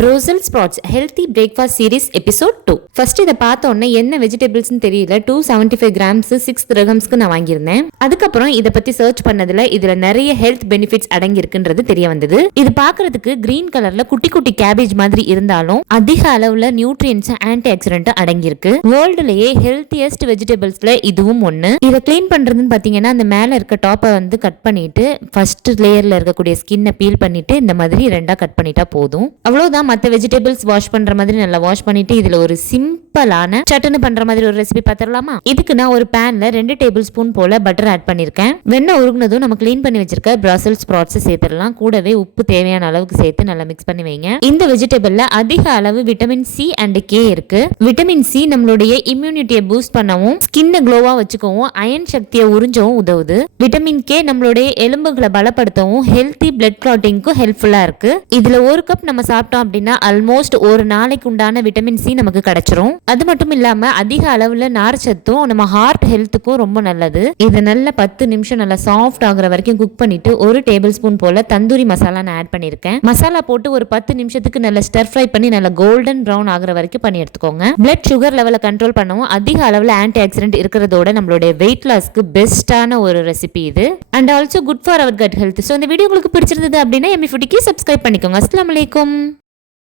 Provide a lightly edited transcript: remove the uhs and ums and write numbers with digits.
Brussels sprouts healthy breakfast series episode 2. First இதை பார்த்த உடனே என்ன வெஜிடபிள்ஸ்னு தெரியல. 275 கிராம்ஸ் 6 திரகம்ஸ்க்கு நான் வாங்கியிருந்தேன். அதுக்கப்புறம் இதை பத்தி சர்ச் பண்ணதுல இதுல நிறைய ஹெல்த் பெனிஃபிட்ஸ் அடங்கி இருக்குன்றது தெரிய வந்தது. இது பாக்குறதுக்கு கிரீன் கலர்ல குட்டி குட்டி கேபேஜ் மாதிரி இருந்தாலும் அதிக அளவுல நியூட்ரியன்ஸ் ஆன்டி ஆக்சிடென்ட் அடங்கி இருக்கு. வேர்ல்டுலயே ஹெல்த்தியஸ்ட் வெஜிடபிள்ஸ்ல இதுவும் ஒன்னு. இதை கிளீன் பண்றதுன்னு பாத்தீங்கன்னா அந்த மேல இருக்க டாப்பை வந்து கட் பண்ணிட்டு ஃபர்ஸ்ட் லேயர்ல இருக்கக்கூடிய ஸ்கின்னை பீல் பண்ணிட்டு இந்த மாதிரி ரெண்டா கட் பண்ணிட்டா போதும். அவ்வளவுதான். மற்ற வெஜிடபிள்ஸ் வாஷ் பண்ற மாதிரி நல்லா வாஷ் பண்ணிட்டு இதுல ஒரு சிம்பிளான சட்னி பண்ற மாதிரி ஒரு ரெசிபி பார்த்துடலாமா? இதுக்கு நான் ஒரு பேன்ல 2 டேபிள் ஸ்பூன் போல பட்டர் ஆட் பண்ணிருக்கேன். வெண்ணெய் உருகுனதும் நம்ம கிளீன் பண்ணி வச்சிருக்க பிரசல்ஸ் ஸ்ப்ரவுட்ஸ் சேர்த்துடலாம். கூடவே உப்பு தேவையான அளவுக்கு சேர்த்து நல்லா மிக்ஸ் பண்ணி வைங்க. இந்த வெஜிடபிள்ல அதிக அளவு விட்டமின் சி அண்ட் கே இருக்கு. விட்டமின் சி நம்மளுடைய இம்யூனிட்டியை பூஸ்ட் பண்ணவும் ஸ்கின்னை க்ளோவா வச்சுக்கவும் அயன் சக்தியை உறிஞ்சவும் உதவுது. விட்டமின் கே நம்மளுடைய எலும்புகளை பலப்படுத்தவும் ஹெல்த்தி பிளட் கிளாட்டிங்க்கும் ஹெல்ப்ஃபுல்லா இருக்கு. இதுல ஒரு கப் நம்ம சாப்பிட்டோம் அப்படின்னா ஆல்மோஸ்ட் ஒரு நாளைக்கு உண்டான விட்டமின் சி நமக்கு கிடைச்சிரும். அது மட்டும் இல்லாம அதிக அளவுல நார்ச்சத்தும் நம்ம ஹார்ட் ஹெல்த்துக்கும் ரொம்ப நல்லது. இது நல்ல 10 நிமிஷம் நல்லா சாஃப்ட் ஆகுற வரைக்கும் குக் பண்ணிட்டு ஒரு டேபிள் ஸ்பூன் போல தந்தூரி மசாலா நான் ஆட் பண்ணிருக்கேன். மசாலா போட்டு ஒரு 10 நிமிஷத்துக்கு நல்லா ஸ்டர் ஃப்ரை பண்ணி நல்லா கோல்டன் ப்ரௌன் ஆகுற வரைக்கும் பண்ணி எடுத்துக்கோங்க. பிளட் சுகர் லெவலை கண்ட்ரோல் பண்ணவும் அதிக அளவுல ஆன்டி ஆக்சிடென்ட் இருக்கிறதோட நம்மளுடைய வெயிட் லாஸ்க்கு பெஸ்டான ஒரு ரெசிபி இது. And also good for our gut health. So இந்த வீடியோ உங்களுக்கு பிடிச்சிருந்தது அப்படின்னா எம்மி ஃபுட்டிக்கு சப்ஸ்கிரைப் பண்ணிக்கோங்க. அஸ்ஸலாமு அலைக்கும்.